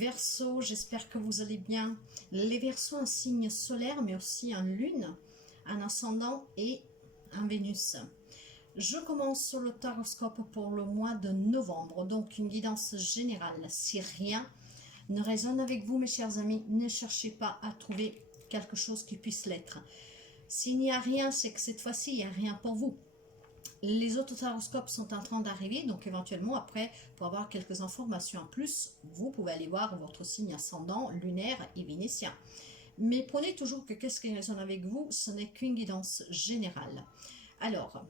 Verseau, j'espère que vous allez bien. Les Verseaux, un signe solaire, mais aussi un lune, un ascendant et un Vénus. Je commence sur le taroscope pour le mois de novembre, donc une guidance générale. Si rien ne résonne avec vous, mes chers amis, ne cherchez pas à trouver quelque chose qui puisse l'être. S'il n'y a rien, c'est que cette fois-ci, il n'y a rien pour vous. Les autres horoscopes sont en train d'arriver, donc éventuellement après, pour avoir quelques informations en plus, vous pouvez aller voir votre signe ascendant, lunaire et vénitien. Mais prenez toujours que qu'est-ce qui résonne avec vous, ce n'est qu'une guidance générale. Alors,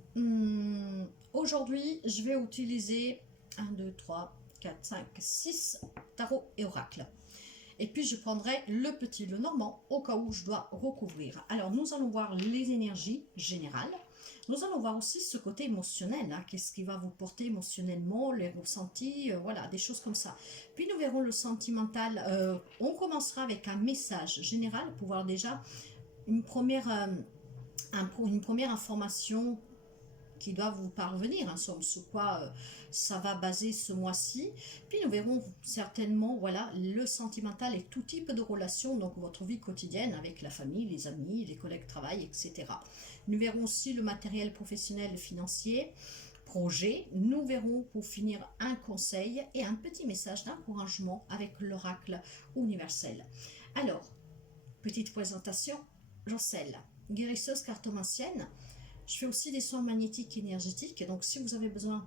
aujourd'hui, je vais utiliser 1, 2, 3, 4, 5, 6 tarots et oracles. Et puis, je prendrai le petit, le normand, au cas où je dois recouvrir. Alors, nous allons voir les énergies générales. Nous allons voir aussi ce côté émotionnel, hein, qu'est-ce qui va vous porter émotionnellement, les ressentis, voilà, des choses comme ça. Puis nous verrons le sentimental. On commencera avec un message général pour voir déjà une première information qui doit vous parvenir, hein, sur quoi ça va baser ce mois-ci. Puis nous verrons certainement, voilà, le sentimental et tout type de relations, donc votre vie quotidienne avec la famille, les amis, les collègues de travail, etc. Nous verrons aussi le matériel professionnel et financier, projet. Nous verrons pour finir un conseil et un petit message d'encouragement avec l'oracle universel. Alors, petite présentation, Jocelle, guérisseuse cartomancienne. Je fais aussi des soins magnétiques et énergétiques. Donc, si vous avez besoin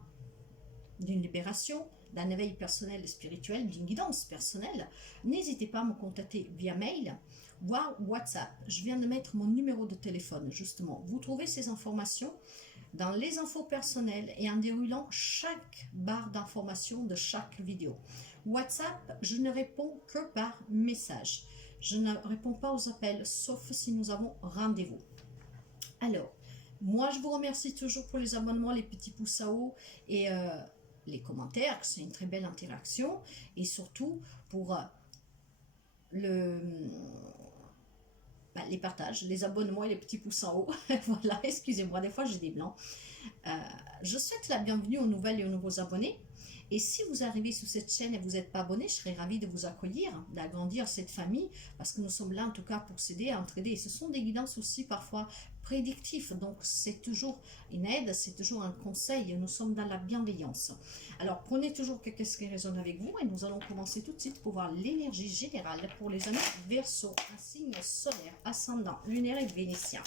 d'une libération, d'un éveil personnel et spirituel, d'une guidance personnelle, n'hésitez pas à me contacter via mail, voire WhatsApp. Je viens de mettre mon numéro de téléphone, justement. Vous trouvez ces informations dans les infos personnelles et en déroulant chaque barre d'information de chaque vidéo. WhatsApp, je ne réponds que par message. Je ne réponds pas aux appels, sauf si nous avons rendez-vous. Alors, moi, je vous remercie toujours pour les abonnements, les petits pouces à haut et les commentaires, c'est une très belle interaction. Et surtout pour les partages, les abonnements et les petits pouces en haut. Voilà, excusez-moi, des fois j'ai des blancs. Je souhaite la bienvenue aux nouvelles et aux nouveaux abonnés. Et si vous arrivez sur cette chaîne et vous n'êtes pas abonné, je serais ravie de vous accueillir, d'agrandir cette famille, parce que nous sommes là en tout cas pour s'aider, à entraider. Et ce sont des guidances aussi parfois prédictifs, donc c'est toujours une aide, c'est toujours un conseil, nous sommes dans la bienveillance. Alors prenez toujours qu'est-ce qui résonne avec vous et nous allons commencer tout de suite pour voir l'énergie générale pour les amis Verseau, un signe solaire, ascendant, lunaire et vénitien.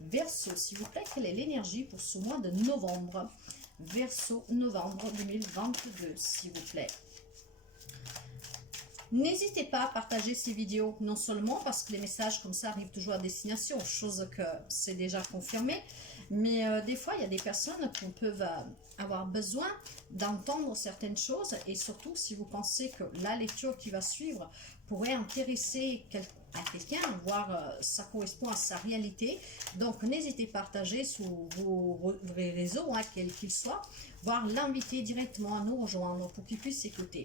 Verseau, s'il vous plaît, quelle est l'énergie pour ce mois de novembre? Verseau, novembre 2022, s'il vous plaît. N'hésitez pas à partager ces vidéos, non seulement parce que les messages comme ça arrivent toujours à destination, chose que c'est déjà confirmé, mais des fois il y a des personnes qui peuvent avoir besoin d'entendre certaines choses et surtout si vous pensez que la lecture qui va suivre pourrait intéresser à quelqu'un, voire ça correspond à sa réalité. Donc n'hésitez pas à partager sur vos réseaux, hein, quels qu'ils soient, voire l'inviter directement à nous rejoindre pour qu'il puisse écouter.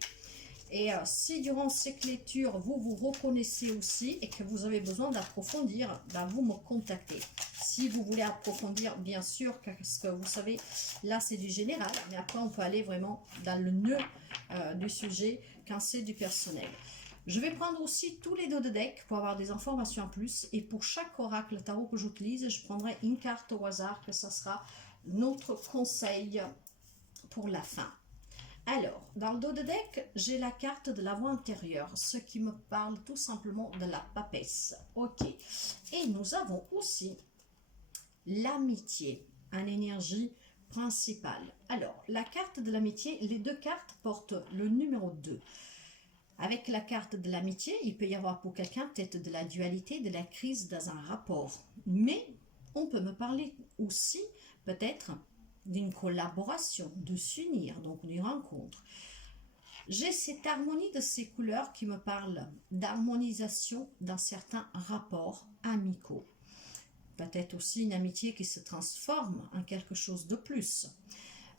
Et si durant cette lecture, vous vous reconnaissez aussi et que vous avez besoin d'approfondir, ben vous me contactez. Si vous voulez approfondir, bien sûr, parce que vous savez, là c'est du général, mais après on peut aller vraiment dans le nœud du sujet quand c'est du personnel. Je vais prendre aussi tous les dos de deck pour avoir des informations en plus. Et pour chaque oracle tarot que j'utilise, je prendrai une carte au hasard, que ça sera notre conseil pour la fin. Alors, dans le dos de deck, j'ai la carte de la voix intérieure, ce qui me parle tout simplement de la papesse. Ok. Et nous avons aussi l'amitié, une énergie principale. Alors, la carte de l'amitié, les deux cartes portent le numéro 2. Avec la carte de l'amitié, il peut y avoir pour quelqu'un peut-être de la dualité, de la crise dans un rapport. Mais on peut me parler aussi peut-être d'une collaboration, de s'unir, donc d'une rencontre. J'ai cette harmonie de ces couleurs qui me parle d'harmonisation dans certains rapports amicaux. Peut-être aussi une amitié qui se transforme en quelque chose de plus.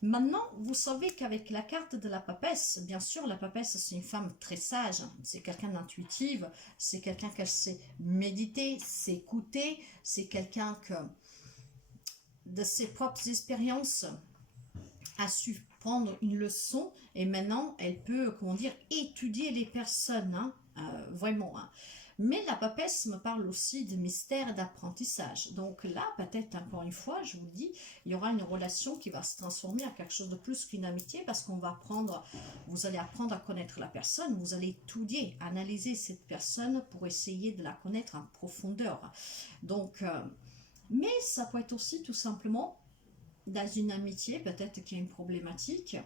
Maintenant, vous savez qu'avec la carte de la papesse, bien sûr, la papesse, c'est une femme très sage, c'est quelqu'un d'intuitive, c'est quelqu'un qui sait méditer, s'écouter, c'est quelqu'un que, de ses propres expériences, a su prendre une leçon et maintenant elle peut, comment dire, étudier les personnes, hein, vraiment. Hein. Mais la papesse me parle aussi de mystère et d'apprentissage. Donc là, peut-être encore une fois, je vous le dis, il y aura une relation qui va se transformer en quelque chose de plus qu'une amitié parce qu'on va apprendre, vous allez apprendre à connaître la personne, vous allez étudier, analyser cette personne pour essayer de la connaître en profondeur. Donc, mais ça peut être aussi tout simplement dans une amitié, peut-être qu'il y a une problématique,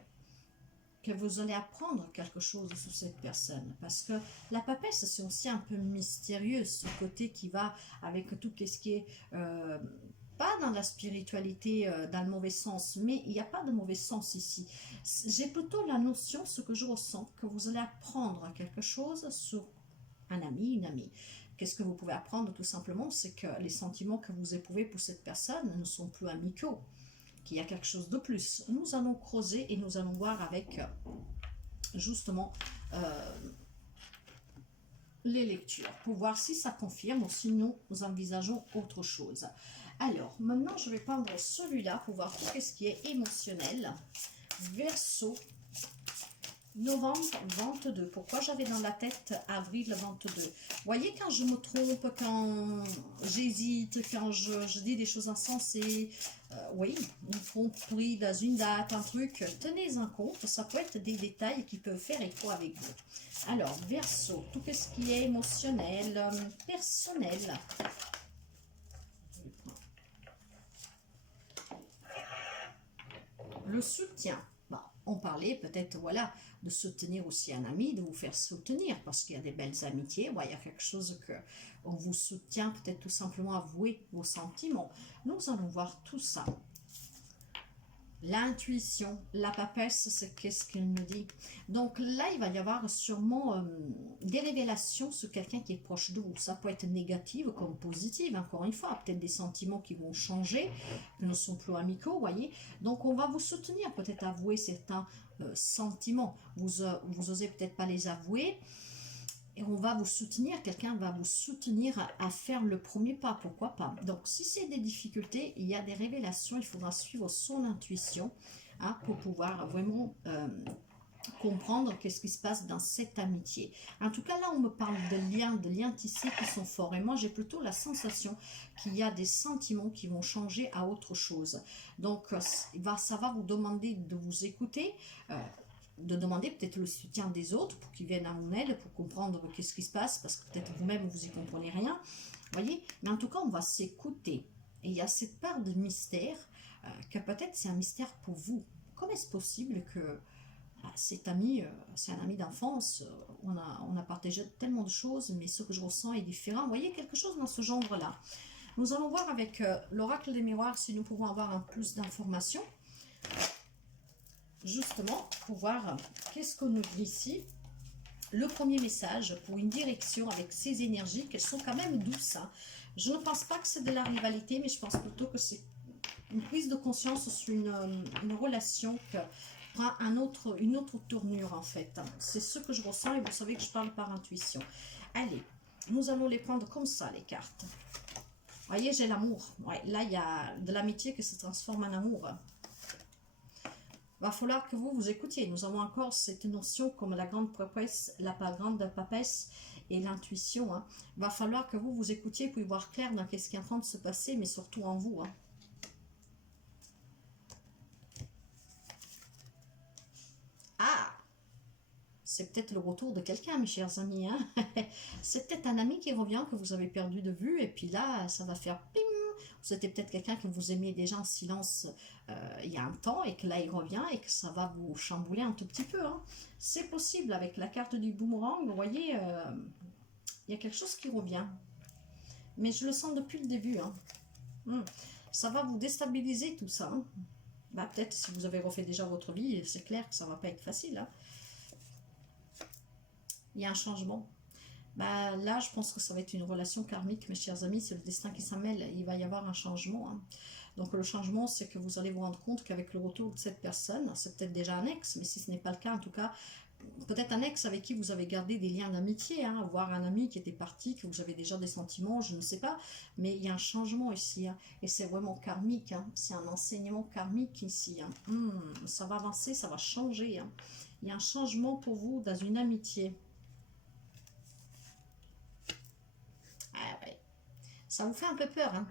que vous allez apprendre quelque chose sur cette personne. Parce que la papesse, c'est aussi un peu mystérieux, ce côté qui va avec tout ce qui est... pas dans la spiritualité, dans le mauvais sens, mais il n'y a pas de mauvais sens ici. J'ai plutôt la notion, ce que je ressens, que vous allez apprendre quelque chose sur un ami, une amie. Qu'est-ce que vous pouvez apprendre tout simplement? C'est que les sentiments que vous éprouvez pour cette personne ne sont plus amicaux, qu'il y a quelque chose de plus. Nous allons creuser et nous allons voir avec justement les lectures pour voir si ça confirme ou si nous envisageons autre chose. Alors, maintenant, je vais prendre celui-là pour voir tout ce qui est émotionnel. Verseau, novembre 22. Pourquoi j'avais dans la tête avril 22? Vous voyez, quand je me trompe, quand j'hésite, quand je dis des choses insensées, oui, une tromperie dans une date, un truc, tenez-en compte, ça peut être des détails qui peuvent faire écho avec vous. Alors, Verseau, tout ce qui est émotionnel, personnel. Le soutien. Bon, on parlait peut-être, voilà, de soutenir aussi un ami, de vous faire soutenir, parce qu'il y a des belles amitiés, ouais, il y a quelque chose que on vous soutient, peut-être tout simplement avouer vos sentiments. Nous allons voir tout ça. L'intuition, la papesse, c'est qu'est-ce qu'elle nous dit. Donc là, il va y avoir sûrement des révélations sur quelqu'un qui est proche de vous. Ça peut être négative comme positive, encore une fois. Peut-être des sentiments qui vont changer, qui ne sont plus amicaux, vous voyez. Donc on va vous soutenir, peut-être avouer certains sentiments. Vous osez peut-être pas les avouer. Et on va vous soutenir, quelqu'un va vous soutenir à faire le premier pas, pourquoi pas. Donc si c'est des difficultés, il y a des révélations, il faudra suivre son intuition, hein, pour pouvoir vraiment comprendre qu'est-ce qui se passe dans cette amitié. En tout cas là on me parle de liens tissés qui sont forts et moi j'ai plutôt la sensation qu'il y a des sentiments qui vont changer à autre chose. Donc ça va vous demander de vous écouter, de demander peut-être le soutien des autres pour qu'ils viennent à mon aide, pour comprendre qu'est-ce qui se passe, parce que peut-être vous-même vous y comprenez rien, voyez, mais en tout cas on va s'écouter, et il y a cette part de mystère, que peut-être c'est un mystère pour vous. Comment est-ce possible que cet ami, c'est un ami d'enfance, on a partagé tellement de choses, mais ce que je ressens est différent, vous voyez, quelque chose dans ce genre-là. Nous allons voir avec l'oracle des miroirs si nous pouvons avoir un plus d'informations, justement, pour voir qu'est-ce qu'on nous dit ici. Le premier message pour une direction avec ces énergies, qu'elles sont quand même douces. Hein. Je ne pense pas que c'est de la rivalité, mais je pense plutôt que c'est une prise de conscience sur une relation qui prend une autre tournure en fait. C'est ce que je ressens et vous savez que je parle par intuition. Allez, nous allons les prendre comme ça, les cartes. Vous voyez, j'ai l'amour. Ouais, là, il y a de l'amitié qui se transforme en amour. Va falloir que vous écoutiez. Nous avons encore cette notion comme la grande papesse, et l'intuition. Hein. Va falloir que vous écoutiez pour y voir clair dans ce qui est en train de se passer, mais surtout en vous. Hein. Ah, c'est peut-être le retour de quelqu'un, mes chers amis. Hein. C'est peut-être un ami qui revient, que vous avez perdu de vue, et puis là, ça va faire ping. C'était peut-être quelqu'un que vous aimiez déjà en silence il y a un temps et que là il revient et que ça va vous chambouler un tout petit peu. Hein. C'est possible avec la carte du boomerang, vous voyez, il y a quelque chose qui revient. Mais je le sens depuis le début. Hein. Ça va vous déstabiliser tout ça. Hein. Bah, peut-être si vous avez refait déjà votre vie, c'est clair que ça va pas être facile. Hein. Il y a un changement. Bah, là, je pense que ça va être une relation karmique, mes chers amis. C'est le destin qui s'en mêle. Il va y avoir un changement. Hein. Donc, le changement, c'est que vous allez vous rendre compte qu'avec le retour de cette personne, c'est peut-être déjà un ex, mais si ce n'est pas le cas, en tout cas, peut-être un ex avec qui vous avez gardé des liens d'amitié, hein, voire un ami qui était parti, que vous avez déjà des sentiments, je ne sais pas, mais il y a un changement ici, hein, et c'est vraiment karmique, hein, c'est un enseignement karmique ici, hein. Ça va avancer, ça va changer, hein. Il y a un changement pour vous dans une amitié. Ah ouais. Ça vous fait un peu peur, hein.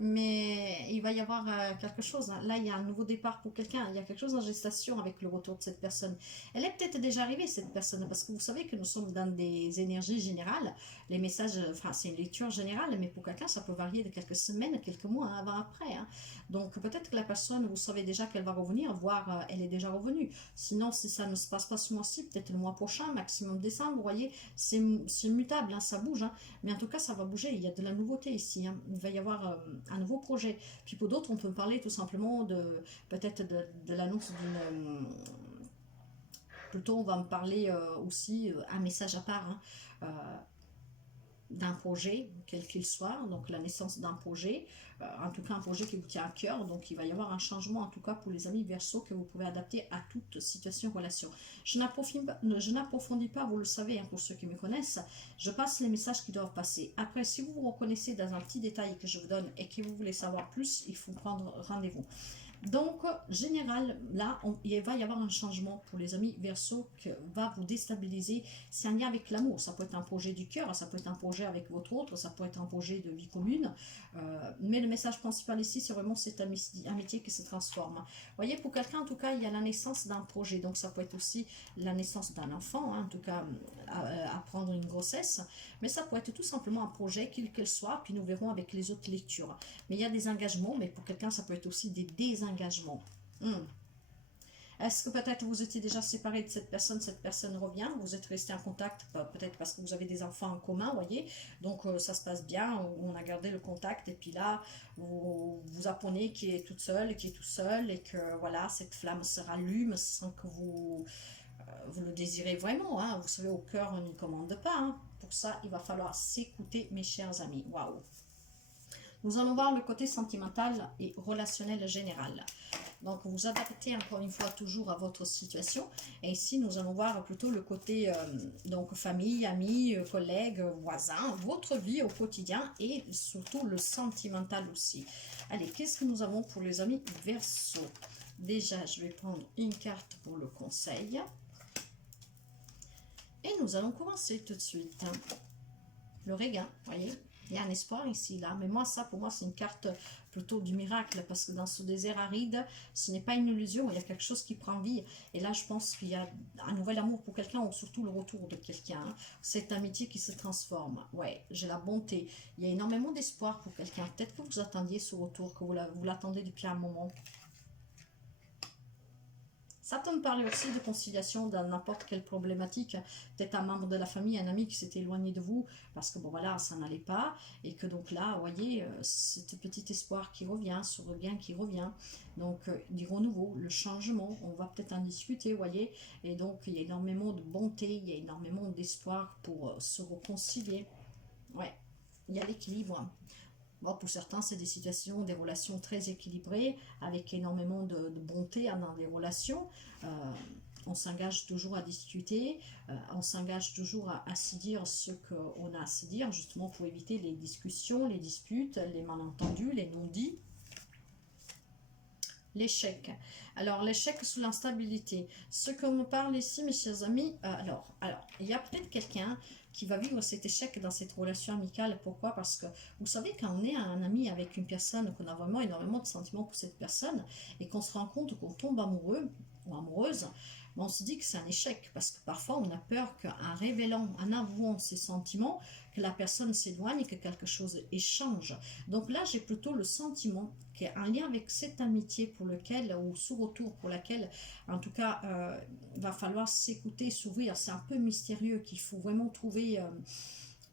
Mais il va y avoir quelque chose, hein. Là, il y a un nouveau départ pour quelqu'un. Il y a quelque chose en gestation avec le retour de cette personne. Elle est peut-être déjà arrivée, cette personne, parce que vous savez que nous sommes dans des énergies générales. Les messages, enfin, c'est une lecture générale, mais pour quelqu'un, ça peut varier de quelques semaines, quelques mois, hein, avant, après, hein. Donc, peut-être que la personne, vous savez déjà qu'elle va revenir, voire elle est déjà revenue. Sinon, si ça ne se passe pas ce mois-ci, peut-être le mois prochain, maximum décembre, vous voyez, c'est mutable, hein, ça bouge, hein. Mais en tout cas, ça va bouger. Il y a de la nouveauté ici, hein. Il va y avoir un nouveau projet. Puis pour d'autres, on peut parler tout simplement de peut-être de l'annonce d'une... plutôt, on va me parler aussi un message à part, hein, d'un projet, quel qu'il soit, donc la naissance d'un projet, en tout cas un projet qui vous tient à cœur, donc il va y avoir un changement en tout cas pour les amis Verseau que vous pouvez adapter à toute situation, relation. Je n'approfondis pas, vous le savez, hein, pour ceux qui me connaissent, je passe les messages qui doivent passer. Après, si vous vous reconnaissez dans un petit détail que je vous donne et que vous voulez savoir plus, il faut prendre rendez-vous. Donc, général, là, il va y avoir un changement pour les amis Verseau qui va vous déstabiliser. C'est un lien avec l'amour. Ça peut être un projet du cœur, ça peut être un projet avec votre autre, ça peut être un projet de vie commune. Mais le message principal ici, c'est vraiment cette amitié qui se transforme. Vous voyez, pour quelqu'un, en tout cas, il y a la naissance d'un projet. Donc, ça peut être aussi la naissance d'un enfant, hein, en tout cas, apprendre une grossesse. Mais ça peut être tout simplement un projet, quel qu'il soit, puis nous verrons avec les autres lectures. Mais il y a des engagements, mais pour quelqu'un, ça peut être aussi des désengagements. Est-ce que peut-être vous étiez déjà séparé de cette personne revient, vous êtes resté en contact, peut-être parce que vous avez des enfants en commun, voyez, donc ça se passe bien, on a gardé le contact, et puis là, vous apprenez qu'il est toute seule, qu'il est tout seul, et que voilà, cette flamme se rallume sans que vous le désirez vraiment, hein. Vous savez, au cœur, on n'y commande pas, hein. Pour ça, il va falloir s'écouter, mes chers amis. Waouh! Nous allons voir le côté sentimental et relationnel général. Donc, vous adaptez encore une fois toujours à votre situation. Et ici, nous allons voir plutôt le côté donc famille, amis, collègues, voisins, votre vie au quotidien et surtout le sentimental aussi. Allez, qu'est-ce que nous avons pour les amis Verseau? Déjà, je vais prendre une carte pour le conseil. Et nous allons commencer tout de suite. Le regain, voyez, il y a un espoir ici, là. Mais moi, ça, pour moi, c'est une carte plutôt du miracle. Parce que dans ce désert aride, ce n'est pas une illusion. Il y a quelque chose qui prend vie. Et là, je pense qu'il y a un nouvel amour pour quelqu'un ou surtout le retour de quelqu'un. Hein. Cette amitié qui se transforme. Ouais, j'ai la bonté. Il y a énormément d'espoir pour quelqu'un. Peut-être que vous attendiez ce retour, que vous l'attendez depuis un moment. Ça peut me parler aussi de conciliation dans n'importe quelle problématique. Peut-être un membre de la famille, un ami qui s'était éloigné de vous parce que bon voilà, ça n'allait pas. Et que donc là, vous voyez, ce petit espoir qui revient, ce regain qui revient. Donc, du renouveau, le changement, on va peut-être en discuter, vous voyez. Et donc, il y a énormément de bonté, il y a énormément d'espoir pour se réconcilier. Ouais, il y a l'équilibre. Bon, pour certains, c'est des situations, des relations très équilibrées, avec énormément de bonté hein, dans les relations. Euh, on s'engage toujours à discuter, on s'engage toujours à se dire ce qu'on a à se dire, justement pour éviter les discussions, les disputes, les malentendus, les non-dits. L'échec. Alors, l'échec sous l'instabilité. Ce qu'on me parle ici, mes chers amis, alors, il y a peut-être quelqu'un qui va vivre cet échec dans cette relation amicale. Pourquoi? Parce que, vous savez, quand on est un ami avec une personne, qu'on a vraiment énormément de sentiments pour cette personne, et qu'on se rend compte qu'on tombe amoureux ou amoureuse, on se dit que c'est un échec. Parce que parfois, on a peur qu'en révélant, en avouant ses sentiments, que la personne s'éloigne et que quelque chose échange. Donc là, j'ai plutôt le sentiment qu'il y a un lien avec cette amitié pour lequel, ou sous-retour pour laquelle, en tout cas, va falloir s'écouter, s'ouvrir. C'est un peu mystérieux qu'il faut vraiment trouver...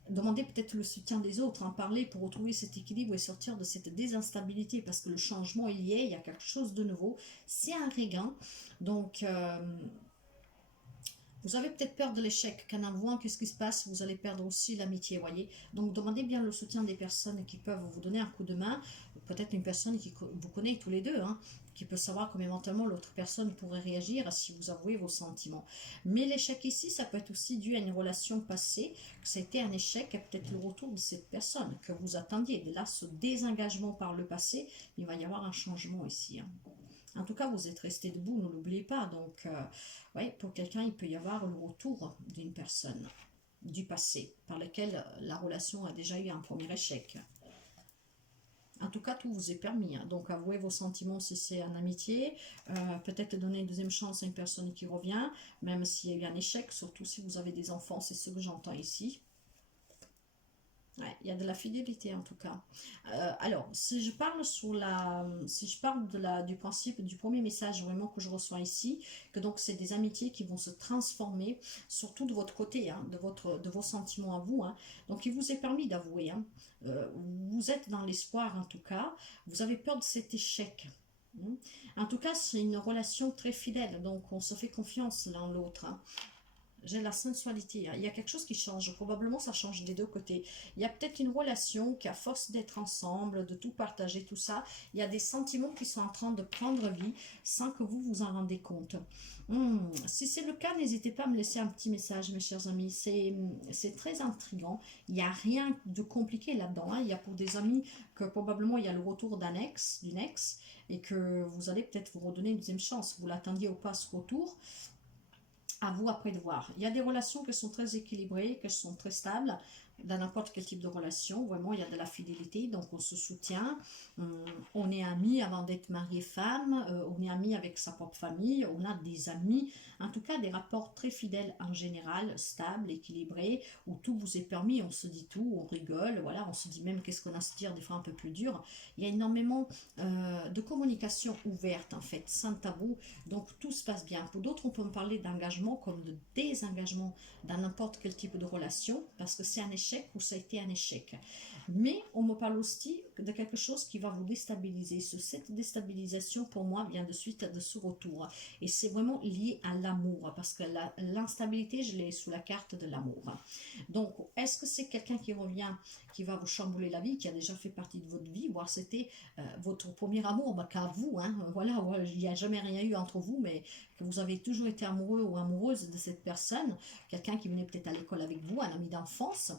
demander peut-être le soutien des autres, en parler pour retrouver cet équilibre et sortir de cette désinstabilité parce que le changement il y est, il y a quelque chose de nouveau, c'est un regain. Donc, vous avez peut-être peur de l'échec, qu'en avouant qu'est-ce qui se passe, vous allez perdre aussi l'amitié, voyez. Donc demandez bien le soutien des personnes qui peuvent vous donner un coup de main, peut-être une personne qui vous connaît tous les deux, hein, qui peut savoir comment éventuellement l'autre personne pourrait réagir si vous avouez vos sentiments. Mais l'échec ici, ça peut être aussi dû à une relation passée, que c'était un échec et peut-être le retour de cette personne que vous attendiez. Et là, ce désengagement par le passé, il va y avoir un changement ici, hein. En tout cas, vous êtes resté debout, ne l'oubliez pas. Donc, ouais, pour quelqu'un, il peut y avoir le retour d'une personne du passé par laquelle la relation a déjà eu un premier échec. En tout cas, tout vous est permis, hein. Donc, avouez vos sentiments si c'est en amitié. Peut-être donner une deuxième chance à une personne qui revient, même s'il y a eu un échec, surtout si vous avez des enfants, c'est ce que j'entends ici. Ouais, il y a de la fidélité en tout cas. Alors, si je parle si je parle du principe du premier message vraiment que je reçois ici, que donc c'est des amitiés qui vont se transformer, surtout de votre côté, hein, de vos sentiments à vous, hein. Donc, il vous est permis d'avouer, hein. Vous êtes dans l'espoir en tout cas. Vous avez peur de cet échec, hein. En tout cas, c'est une relation très fidèle, donc on se fait confiance l'un l'autre, hein. J'ai la sensualité, hein. Il y a quelque chose qui change. Probablement, ça change des deux côtés. Il y a peut-être une relation qui, à force d'être ensemble, de tout partager, tout ça, il y a des sentiments qui sont en train de prendre vie sans que vous vous en rendez compte. Si c'est le cas, n'hésitez pas à me laisser un petit message, mes chers amis. C'est très intriguant. Il n'y a rien de compliqué là-dedans, hein. Il y a pour des amis que probablement il y a le retour d'une ex, et que vous allez peut-être vous redonner une deuxième chance. Vous l'attendiez ou pas ce retour, à vous après de voir. Il y a des relations qui sont très équilibrées, qui sont très stables, dans n'importe quel type de relation. Vraiment, il y a de la fidélité, donc on se soutient. On est amis avant d'être marié-femme, on est amis avec sa propre famille, on a des amis. En tout cas, des rapports très fidèles en général, stables, équilibrés, où tout vous est permis, on se dit tout, on rigole, voilà, on se dit même qu'est-ce qu'on a à se dire, des fois un peu plus dur. Il y a énormément de communication ouverte, en fait, sans tabou, donc tout se passe bien. Pour d'autres, on peut me parler d'engagement comme de désengagement dans n'importe quel type de relation, parce que c'est un échec ou ça a été un échec. Mais on me parle aussi de quelque chose qui va vous déstabiliser. Cette déstabilisation, pour moi, vient de suite de ce retour. Et c'est vraiment lié à l'amour, parce que l'instabilité, je l'ai sous la carte de l'amour. Donc, est-ce que c'est quelqu'un qui revient, qui va vous chambouler la vie, qui a déjà fait partie de votre vie, voire c'était votre premier amour, bah, qu'à vous, hein, voilà, il n'y a jamais rien eu entre vous, mais que vous avez toujours été amoureux ou amoureuse de cette personne, quelqu'un qui venait peut-être à l'école avec vous, un ami d'enfance,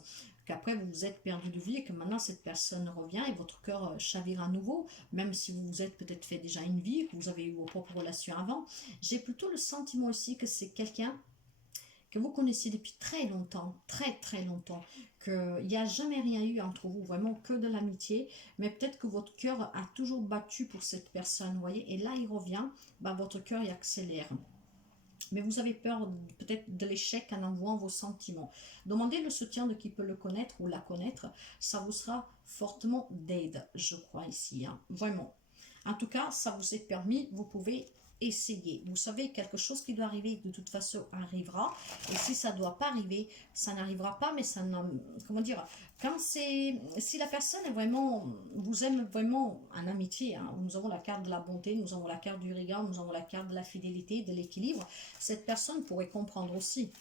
qu'après vous vous êtes perdu de vue et que maintenant cette personne revient et votre cœur chavire à nouveau, même si vous vous êtes peut-être fait déjà une vie, que vous avez eu vos propres relations avant. J'ai plutôt le sentiment aussi que c'est quelqu'un que vous connaissez depuis très longtemps, très très longtemps, qu'il n'y a jamais rien eu entre vous, vraiment que de l'amitié, mais peut-être que votre cœur a toujours battu pour cette personne, vous voyez, et là il revient, bah, votre cœur y accélère. Mais vous avez peur peut-être de l'échec en envoyant vos sentiments. Demandez le soutien de qui peut le connaître ou la connaître, ça vous sera fortement d'aide, je crois ici, hein, vraiment. En tout cas, ça vous est permis, vous pouvez essayer. Vous savez, quelque chose qui doit arriver, de toute façon, arrivera. Et si ça ne doit pas arriver, ça n'arrivera pas, mais ça comment dire, si la personne est vraiment, vous aime vraiment en amitié, hein, nous avons la carte de la bonté, nous avons la carte du regard, nous avons la carte de la fidélité, de l'équilibre, cette personne pourrait comprendre aussi.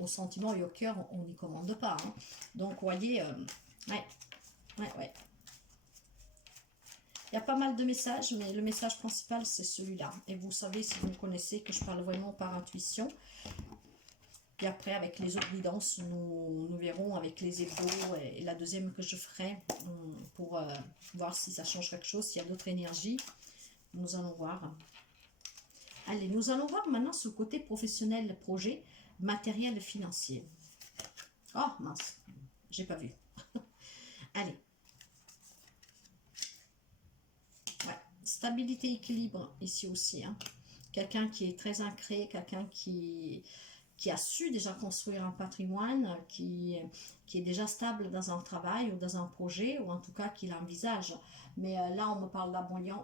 Au sentiment et au cœur, on n'y commande pas, hein. Donc, vous voyez, ouais. Il y a pas mal de messages, mais le message principal, c'est celui-là. Et vous savez, si vous me connaissez, que je parle vraiment par intuition. Et après, avec les autres guidances, nous verrons avec les hebdos et la deuxième que je ferai pour voir si ça change quelque chose, s'il y a d'autres énergies. Nous allons voir. Allez, nous allons voir maintenant ce côté professionnel, projet, matériel et financier. Oh, mince, j'ai pas vu. Allez. Stabilité, équilibre ici aussi, hein. Quelqu'un qui est très ancré, quelqu'un qui a su déjà construire un patrimoine, qui est déjà stable dans un travail ou dans un projet, ou en tout cas qui l'envisage. Mais là, on me parle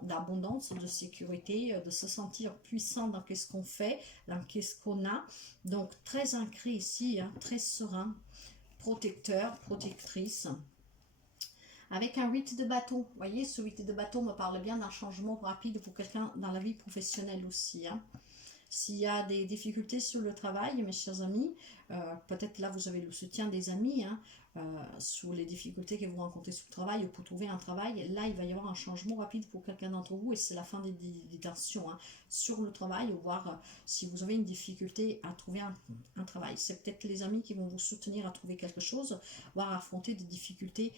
d'abondance, de sécurité, de se sentir puissant dans ce qu'on fait, dans ce qu'on a. Donc, très ancré ici, hein, très serein, protecteur, protectrice. Avec un 8 de bâton, vous voyez, ce 8 de bâton me parle bien d'un changement rapide pour quelqu'un dans la vie professionnelle aussi, hein. S'il y a des difficultés sur le travail, mes chers amis, peut-être là vous avez le soutien des amis, hein, sur les difficultés que vous rencontrez sur le travail ou pour trouver un travail. Là, il va y avoir un changement rapide pour quelqu'un d'entre vous et c'est la fin des tensions, hein, sur le travail, ou voir si vous avez une difficulté à trouver un travail. C'est peut-être les amis qui vont vous soutenir à trouver quelque chose, voire affronter des difficultés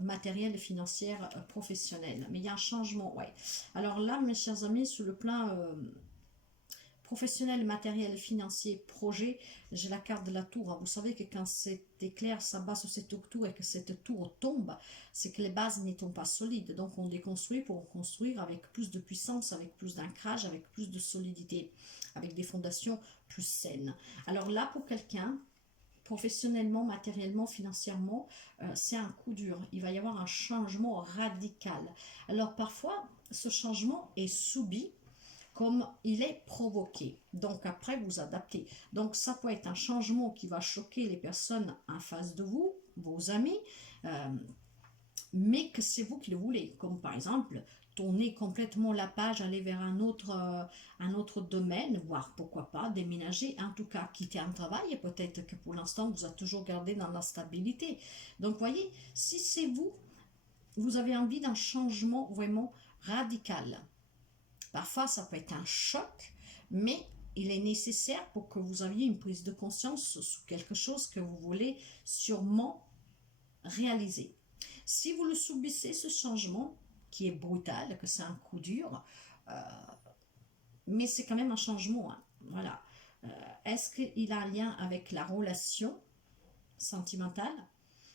matérielles et financières, professionnelles. Mais il y a un changement, ouais. Alors là, mes chers amis, sur le plan professionnel, matériel, financier, projet, j'ai la carte de la tour. Vous savez que quand cet éclair s'abat sur cette tour et que cette tour tombe, c'est que les bases n'étant pas solides. Donc on déconstruit pour construire avec plus de puissance, avec plus d'ancrage, avec plus de solidité, avec des fondations plus saines. Alors là, pour quelqu'un, professionnellement, matériellement, financièrement, c'est un coup dur. Il va y avoir un changement radical. Alors parfois, ce changement est subi comme il est provoqué. Donc après, vous adaptez. Donc ça peut être un changement qui va choquer les personnes en face de vous, vos amis, euh, mais que c'est vous qui le voulez. Comme par exemple, tourner complètement la page, aller vers un autre domaine, voire pourquoi pas déménager, en tout cas quitter un travail, et peut-être que pour l'instant, vous avez toujours gardé dans la stabilité. Donc voyez, si c'est vous, vous avez envie d'un changement vraiment radical. Parfois, ça peut être un choc, mais il est nécessaire pour que vous ayez une prise de conscience sur quelque chose que vous voulez sûrement réaliser. Si vous le subissez, ce changement, qui est brutal, que c'est un coup dur, euh, mais c'est quand même un changement, hein, voilà. Est-ce qu'il a un lien avec la relation sentimentale?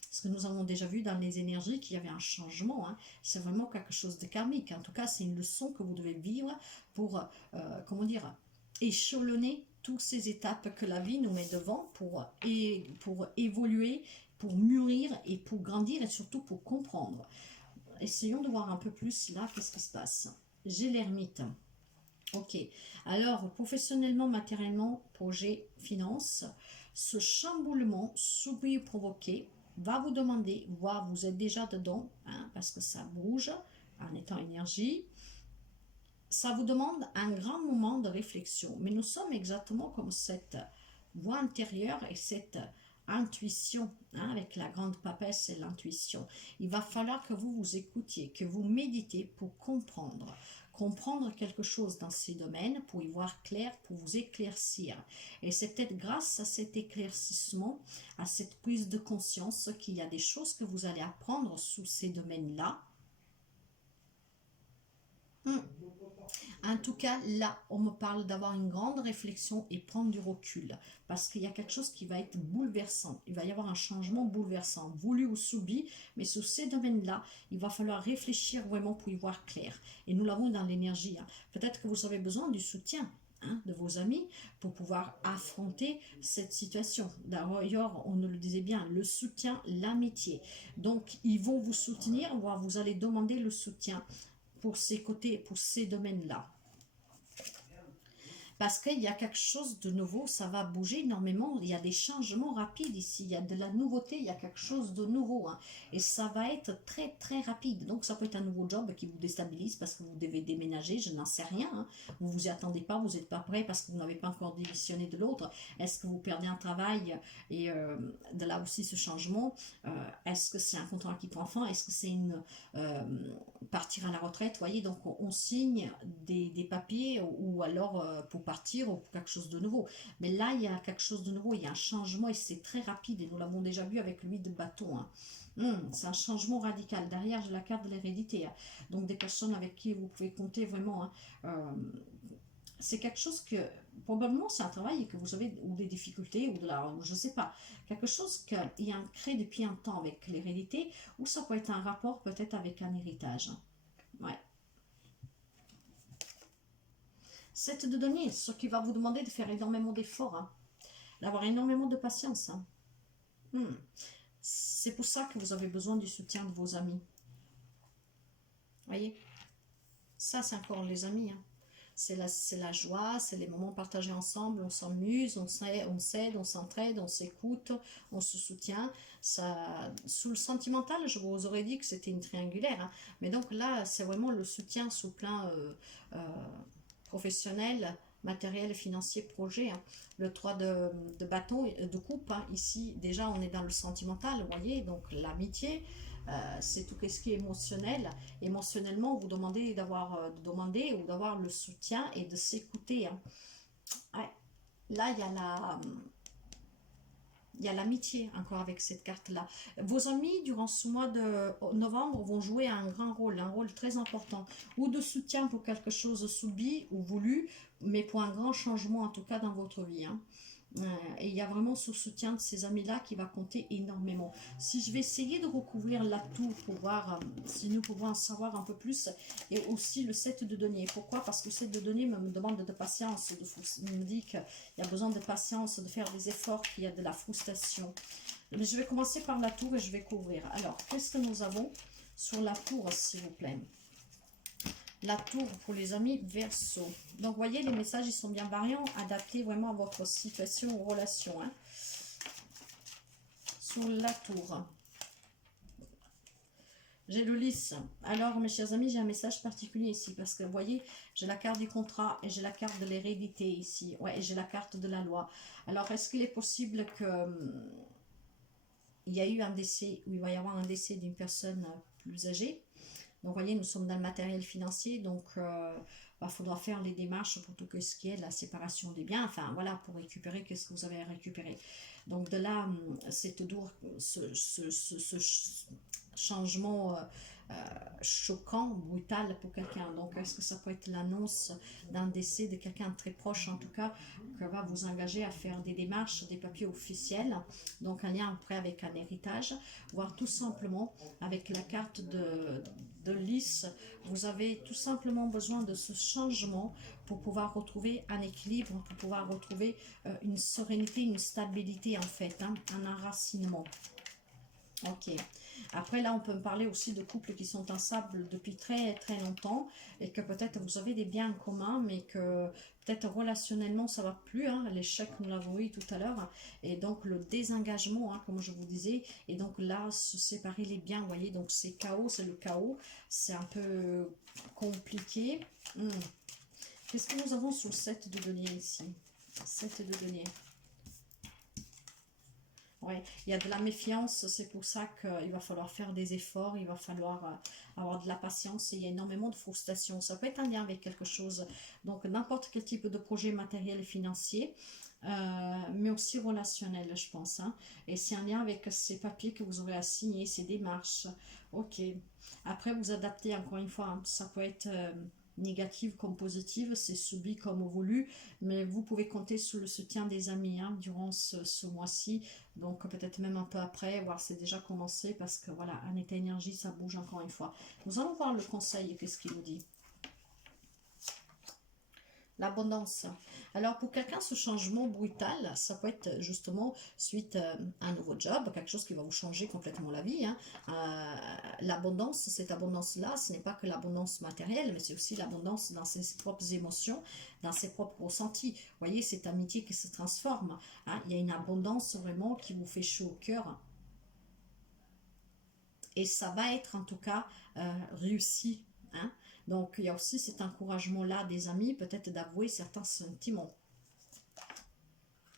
Parce que nous avons déjà vu dans les énergies qu'il y avait un changement, hein. C'est vraiment quelque chose de karmique. En tout cas, c'est une leçon que vous devez vivre pour, comment dire, échelonner toutes ces étapes que la vie nous met devant pour évoluer, pour mûrir et pour grandir et surtout pour comprendre. Essayons de voir un peu plus là, qu'est-ce qui se passe. J'ai l'ermite. Ok. Alors, professionnellement, matériellement, projet, finance, ce chamboulement subi ou provoqué va vous demander, voire vous êtes déjà dedans, hein, parce que ça bouge en étant énergie, ça vous demande un grand moment de réflexion. Mais nous sommes exactement comme cette voix intérieure et cette intuition, hein, avec la grande papesse et l'intuition. Il va falloir que vous vous écoutiez, que vous méditez pour comprendre quelque chose dans ces domaines, pour y voir clair, pour vous éclaircir. Et c'est peut-être grâce à cet éclaircissement, à cette prise de conscience, qu'il y a des choses que vous allez apprendre sous ces domaines-là. En tout cas, là, on me parle d'avoir une grande réflexion et prendre du recul. Parce qu'il y a quelque chose qui va être bouleversant. Il va y avoir un changement bouleversant, voulu ou subi. Mais sur ces domaines-là, il va falloir réfléchir vraiment pour y voir clair. Et nous l'avons dans l'énergie, hein. Peut-être que vous avez besoin du soutien, hein, de vos amis pour pouvoir affronter cette situation. D'ailleurs, on nous le disait bien, le soutien, l'amitié. Donc, ils vont vous soutenir, voire vous allez demander le soutien pour ces côtés, pour ces domaines-là. Parce qu'il y a quelque chose de nouveau, ça va bouger énormément, il y a des changements rapides ici, il y a de la nouveauté, il y a quelque chose de nouveau, hein, et ça va être très très rapide. Donc ça peut être un nouveau job qui vous déstabilise parce que vous devez déménager, je n'en sais rien, hein. Vous vous y attendez pas, vous n'êtes pas prêt parce que vous n'avez pas encore démissionné de l'autre. Est-ce que vous perdez un travail et de là aussi ce changement, est-ce que c'est un contrat qui prend fin, est-ce que c'est une partir à la retraite, voyez, donc on signe des papiers ou alors pour partir ou pour quelque chose de nouveau. Mais là, il y a quelque chose de nouveau, il y a un changement et c'est très rapide et nous l'avons déjà vu avec l'huile de bâton, hein. C'est un changement radical. Derrière, j'ai la carte de l'hérédité, hein. Donc des personnes avec qui vous pouvez compter vraiment, hein. C'est quelque chose que probablement c'est un travail que vous avez ou des difficultés ou de la, je sais pas, quelque chose qu'il y a ancré depuis un temps avec l'hérédité ou ça peut être un rapport peut-être avec un héritage. Ouais. C'est de donner, ce qui va vous demander de faire énormément d'efforts, hein, d'avoir énormément de patience, hein. C'est pour ça que vous avez besoin du soutien de vos amis. Voyez, ça c'est encore les amis, hein. C'est la joie, c'est les moments partagés ensemble, on s'amuse, on s'aide, on s'entraide, on s'écoute, on se soutient. Ça, sous le sentimental, je vous aurais dit que c'était une triangulaire, hein. Mais donc là, c'est vraiment le soutien sous plein professionnel, matériel et financier, projet. Hein. Le 3 de bâton, de coupe, hein. Ici, déjà, on est dans le sentimental, vous voyez, donc l'amitié, c'est tout ce qui est émotionnel. Émotionnellement, vous demandez de demander ou d'avoir le soutien et de s'écouter. Hein. Ouais. Là, il y a l'amitié encore avec cette carte-là. Vos amis, durant ce mois de novembre, vont jouer un rôle très important, ou de soutien pour quelque chose subi ou voulu, mais pour un grand changement en tout cas dans votre vie. Hein. Et il y a vraiment ce soutien de ces amis-là qui va compter énormément. Si je vais essayer de recouvrir l'atout pour voir si nous pouvons en savoir un peu plus, et aussi le 7 de denier. Pourquoi? Parce que le 7 de denier me demande de patience, me dit qu'il y a besoin de patience, de faire des efforts, qu'il y a de la frustration. Mais je vais commencer par la tour et je vais couvrir. Alors, qu'est-ce que nous avons sur la tour, s'il vous plaît? La tour pour les amis Verseau. Donc, voyez, les messages, ils sont bien variants, adaptés vraiment à votre situation ou relation. Hein. Sur la tour. J'ai le lys. Alors, mes chers amis, j'ai un message particulier ici. Parce que, vous voyez, j'ai la carte du contrat et j'ai la carte de l'hérédité ici. Ouais, et j'ai la carte de la loi. Alors, est-ce qu'il est possible que il y a eu un décès, ou il va y avoir un décès d'une personne plus âgée? Donc, vous voyez, nous sommes dans le matériel financier, donc il faudra faire les démarches pour tout ce qui est la séparation des biens, enfin, voilà, pour récupérer ce que vous avez récupéré. Donc, de là, ce changement choquant, brutal pour quelqu'un. Donc, est-ce que ça peut être l'annonce d'un décès de quelqu'un de très proche, en tout cas, qui va vous engager à faire des démarches, des papiers officiels, donc un lien après avec un héritage, voire tout simplement avec la carte de lys, vous avez tout simplement besoin de ce changement pour pouvoir retrouver un équilibre, pour pouvoir retrouver une sérénité, une stabilité en fait, hein, un enracinement. Ok. Après, là, on peut me parler aussi de couples qui sont instables depuis très très longtemps et que peut-être vous avez des biens en commun, mais que peut-être relationnellement, ça va plus. Hein, l'échec, nous l'avons eu tout à l'heure. Et donc, le désengagement, hein, comme je vous disais. Et donc, là, se séparer les biens, vous voyez, donc c'est chaos, c'est le chaos. C'est un peu compliqué. Qu'est-ce que nous avons sur le 7 de denier ici? 7 de denier. Ouais, il y a de la méfiance, c'est pour ça qu'il va falloir faire des efforts, il va falloir avoir de la patience et il y a énormément de frustration. Ça peut être un lien avec quelque chose, donc n'importe quel type de projet matériel et financier, mais aussi relationnel, je pense. Hein. Et c'est un lien avec ces papiers que vous aurez à signer, ces démarches. Ok. Après, vous adaptez encore une fois, hein, ça peut être négative comme positive, c'est subi comme voulu, mais vous pouvez compter sur le soutien des amis hein, durant ce mois-ci, donc peut-être même un peu après, voir c'est déjà commencé, parce que voilà, un état énergie, ça bouge encore une fois. Nous allons voir le conseil, qu'est-ce qu'il nous dit. L'abondance. Alors pour quelqu'un, ce changement brutal, ça peut être justement suite à un nouveau job, quelque chose qui va vous changer complètement la vie. Hein. L'abondance, cette abondance-là, ce n'est pas que l'abondance matérielle, mais c'est aussi l'abondance dans ses propres émotions, dans ses propres ressentis. Vous voyez, cette amitié qui se transforme. Hein. Il y a une abondance vraiment qui vous fait chaud au cœur. Et ça va être en tout cas réussi. Hein. Donc, il y a aussi cet encouragement-là des amis, peut-être d'avouer certains sentiments.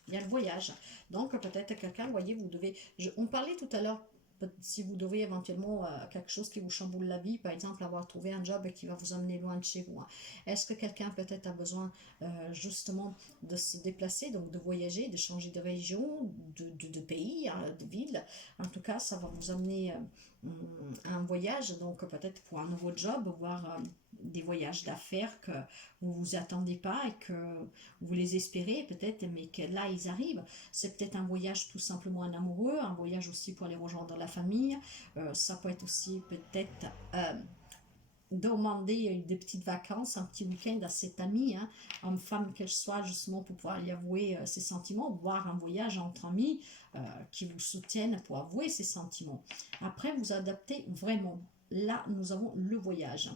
Il y a le voyage. Donc, peut-être quelqu'un, vous voyez, vous devez... on parlait tout à l'heure, si vous devez éventuellement quelque chose qui vous chamboule la vie, par exemple, avoir trouvé un job qui va vous emmener loin de chez vous. Hein. Est-ce que quelqu'un peut-être a besoin justement de se déplacer, donc de voyager, de changer de région, de pays, hein, de ville. En tout cas, ça va vous amener un voyage, donc peut-être pour un nouveau job, voire des voyages d'affaires que vous vous attendez pas et que vous les espérez peut-être, mais que là ils arrivent. C'est peut-être un voyage tout simplement un amoureux, un voyage aussi pour aller rejoindre la famille. Ça peut être aussi peut-être demander des petites vacances, un petit week-end à cet ami, hein, homme-femme qu'elle soit, justement pour pouvoir y avouer ses sentiments, voire un voyage entre amis qui vous soutiennent pour avouer ses sentiments. Après, vous adaptez vraiment. Là, nous avons le voyage.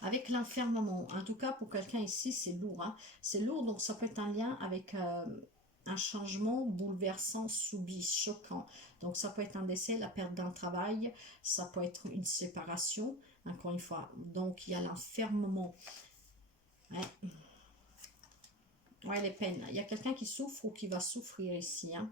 Avec l'enfermement, en tout cas pour quelqu'un ici, c'est lourd. Hein. C'est lourd, donc ça peut être un lien avec un changement bouleversant, subi, choquant. Donc ça peut être un décès, la perte d'un travail, ça peut être une séparation, encore une fois. Donc il y a l'enfermement. Ouais. Ouais, les peines. Il y a quelqu'un qui souffre ou qui va souffrir ici, hein.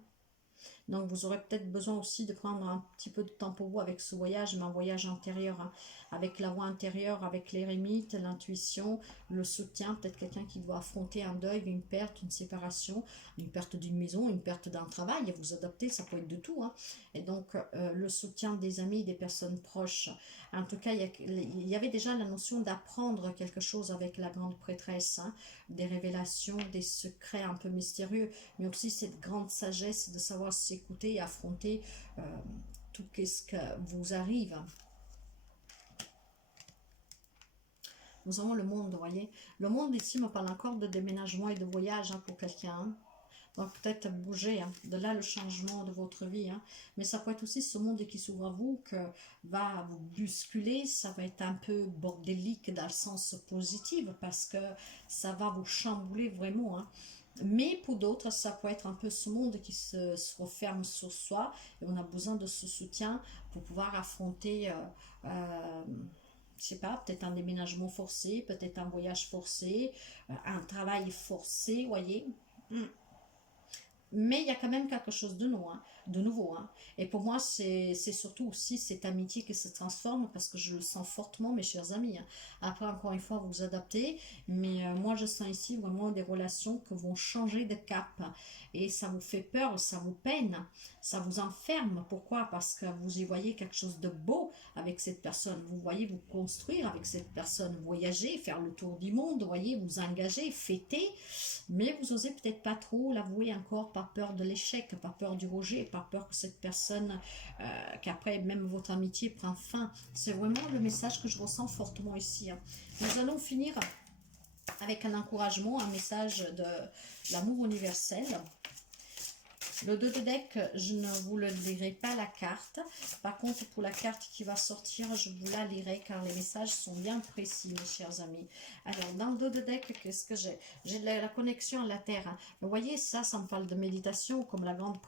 Donc, vous aurez peut-être besoin aussi de prendre un petit peu de temps pour vous avec ce voyage, mais un voyage intérieur, hein, avec la voix intérieure, avec l'érémite, l'intuition, le soutien. Peut-être quelqu'un qui doit affronter un deuil, une perte, une séparation, une perte d'une maison, une perte d'un travail. Et vous adapter, ça peut être de tout, hein. Et donc, le soutien des amis, des personnes proches. En tout cas, il y avait déjà la notion d'apprendre quelque chose avec la grande prêtresse, hein, des révélations, des secrets un peu mystérieux, mais aussi cette grande sagesse de savoir s'écouter et affronter tout ce que vous arrive. Nous avons le monde, vous voyez. Le monde ici me parle encore de déménagement et de voyage, hein, pour quelqu'un, hein. Donc peut-être bouger, hein, de là le changement de votre vie, hein. Mais ça peut être aussi ce monde qui s'ouvre à vous, que va vous bousculer, ça va être un peu bordélique dans le sens positif, parce que ça va vous chambouler vraiment, hein. Mais pour d'autres, ça peut être un peu ce monde qui se referme sur soi, et on a besoin de ce soutien pour pouvoir affronter, je sais pas, peut-être un déménagement forcé, peut-être un voyage forcé, un travail forcé, voyez. Mais il y a quand même quelque chose de nouveau, hein, de nouveau, hein. Et pour moi, c'est surtout aussi cette amitié qui se transforme, parce que je le sens fortement, mes chers amis, hein. Après, encore une fois, vous vous adaptez, mais moi, je sens ici vraiment des relations qui vont changer de cap. Et ça vous fait peur, ça vous peine, ça vous enferme. Pourquoi? Parce que vous y voyez quelque chose de beau avec cette personne. Vous voyez vous construire avec cette personne, voyager, faire le tour du monde, vous voyez, vous engager, fêter. Mais vous osez peut-être pas trop l'avouer encore, par peur de l'échec, par peur du rejet, par peur que cette personne, qu'après même votre amitié prend fin. C'est vraiment le message que je ressens fortement ici, hein. Nous allons finir avec un encouragement, un message de l'amour universel. Le 2 de deck, je ne vous le lirai pas la carte. Par contre, pour la carte qui va sortir, je vous la lirai, car les messages sont bien précis, mes chers amis. Alors, dans le 2 de deck, qu'est-ce que j'ai? J'ai la connexion à la terre, hein. Vous voyez, ça me parle de méditation, comme la grande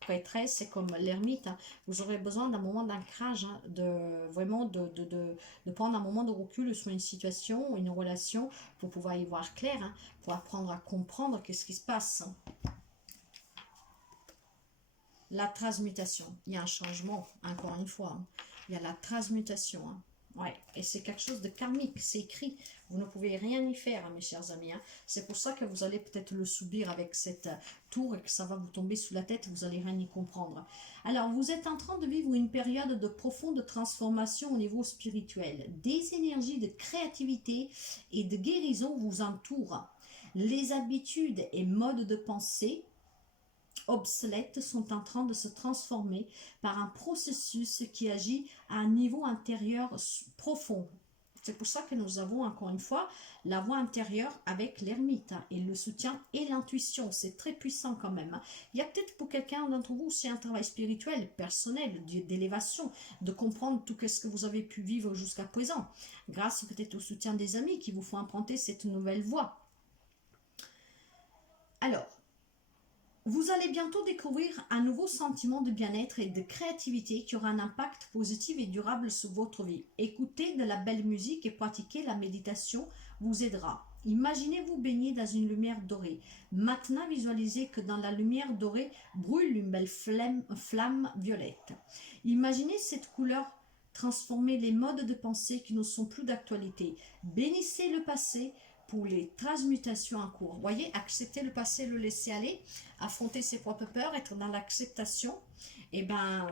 prêtresse, c'est comme l'ermite, hein. Vous aurez besoin d'un moment d'ancrage, hein, de prendre un moment de recul sur une situation, une relation, pour pouvoir y voir clair, hein, pour apprendre à comprendre qu'est-ce qui se passe. La transmutation, il y a un changement, encore une fois, hein. Il y a la transmutation, hein. Ouais, et c'est quelque chose de karmique, c'est écrit. Vous ne pouvez rien y faire, hein, mes chers amis, hein. C'est pour ça que vous allez peut-être le subir avec cette tour, et que ça va vous tomber sous la tête, vous n'allez rien y comprendre. Alors, vous êtes en train de vivre une période de profonde transformation au niveau spirituel. Des énergies de créativité et de guérison vous entourent. Les habitudes et modes de pensée obsolètes sont en train de se transformer par un processus qui agit à un niveau intérieur profond. C'est pour ça que nous avons encore une fois la voix intérieure avec l'ermite, hein, et le soutien et l'intuition. C'est très puissant quand même, hein. Il y a peut-être pour quelqu'un d'entre vous, c'est un travail spirituel, personnel, d'élévation, de comprendre tout ce que vous avez pu vivre jusqu'à présent, grâce peut-être au soutien des amis qui vous font emprunter cette nouvelle voie. Alors, vous allez bientôt découvrir un nouveau sentiment de bien-être et de créativité qui aura un impact positif et durable sur votre vie. Écouter de la belle musique et pratiquer la méditation vous aidera. Imaginez-vous baigner dans une lumière dorée. Maintenant, visualisez que dans la lumière dorée brûle une belle flamme violette. Imaginez cette couleur transformer les modes de pensée qui ne sont plus d'actualité. Bénissez le passé pour les transmutations en cours. Voyez, accepter le passé, le laisser aller, affronter ses propres peurs, être dans l'acceptation, et ben,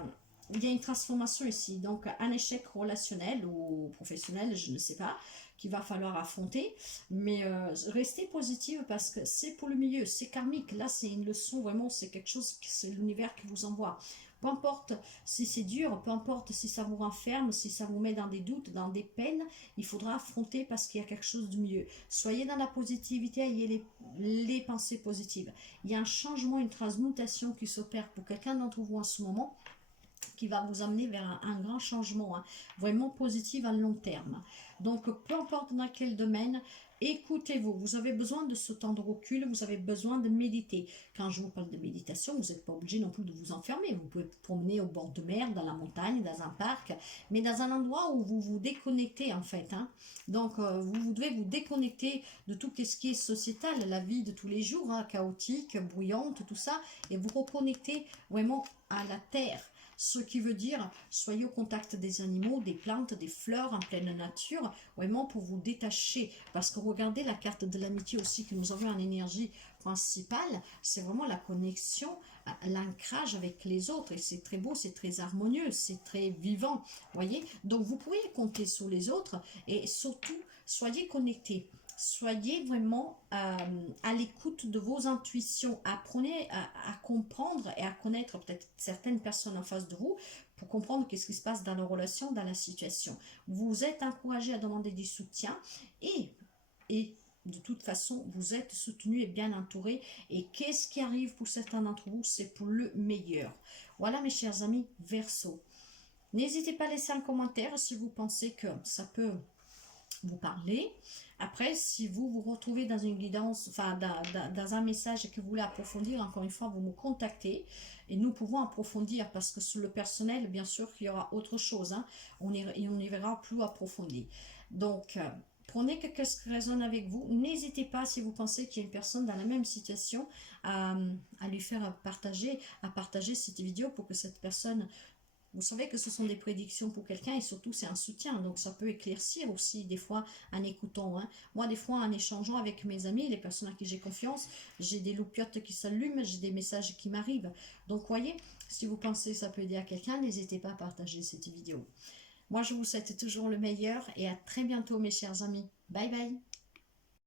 il y a une transformation ici. Donc, un échec relationnel ou professionnel, je ne sais pas, qu'il va falloir affronter, mais restez positive, parce que c'est pour le milieu, c'est karmique. Là, c'est une leçon, vraiment, c'est quelque chose, c'est l'univers qui vous envoie. Peu importe si c'est dur, peu importe si ça vous renferme, si ça vous met dans des doutes, dans des peines, il faudra affronter, parce qu'il y a quelque chose de mieux. Soyez dans la positivité, ayez les pensées positives. Il y a un changement, une transmutation qui s'opère pour quelqu'un d'entre vous en ce moment, qui va vous amener vers un grand changement, hein, vraiment positif à long terme. Donc, peu importe dans quel domaine, écoutez-vous. Vous avez besoin de ce temps de recul, vous avez besoin de méditer. Quand je vous parle de méditation, vous n'êtes pas obligé non plus de vous enfermer. Vous pouvez vous promener au bord de mer, dans la montagne, dans un parc, mais dans un endroit où vous vous déconnectez en fait, hein. Donc, vous devez vous déconnecter de tout ce qui est sociétal, la vie de tous les jours, hein, chaotique, bruyante, tout ça, et vous reconnecter vraiment à la terre. Ce qui veut dire, soyez au contact des animaux, des plantes, des fleurs en pleine nature, vraiment pour vous détacher. Parce que regardez la carte de l'amitié aussi que nous avons en énergie principale, c'est vraiment la connexion, l'ancrage avec les autres. Et c'est très beau, c'est très harmonieux, c'est très vivant. Voyez, donc vous pouvez compter sur les autres et surtout, soyez connectés. Soyez vraiment à l'écoute de vos intuitions. Apprenez à comprendre et à connaître peut-être certaines personnes en face de vous pour comprendre qu'est-ce qui se passe dans la relation, dans la situation. Vous êtes encouragé à demander du soutien et de toute façon, vous êtes soutenu et bien entouré. Et qu'est-ce qui arrive pour certains d'entre vous? C'est pour le meilleur. Voilà mes chers amis Verseau. N'hésitez pas à laisser un commentaire si vous pensez que ça peut vous parler. Après, si vous vous retrouvez dans une guidance, enfin dans un message que vous voulez approfondir, encore une fois, vous me contactez et nous pouvons approfondir parce que sur le personnel, bien sûr qu'il y aura autre chose, hein. On y verra plus approfondi. Donc, prenez ce qui résonne avec vous. N'hésitez pas, si vous pensez qu'il y a une personne dans la même situation, à lui faire partager, cette vidéo pour que cette personne... Vous savez que ce sont des prédictions pour quelqu'un et surtout c'est un soutien. Donc ça peut éclaircir aussi des fois en écoutant, hein. Moi des fois en échangeant avec mes amis, les personnes à qui j'ai confiance, j'ai des loupiottes qui s'allument, j'ai des messages qui m'arrivent. Donc voyez, si vous pensez que ça peut aider à quelqu'un, n'hésitez pas à partager cette vidéo. Moi je vous souhaite toujours le meilleur et à très bientôt mes chers amis. Bye bye.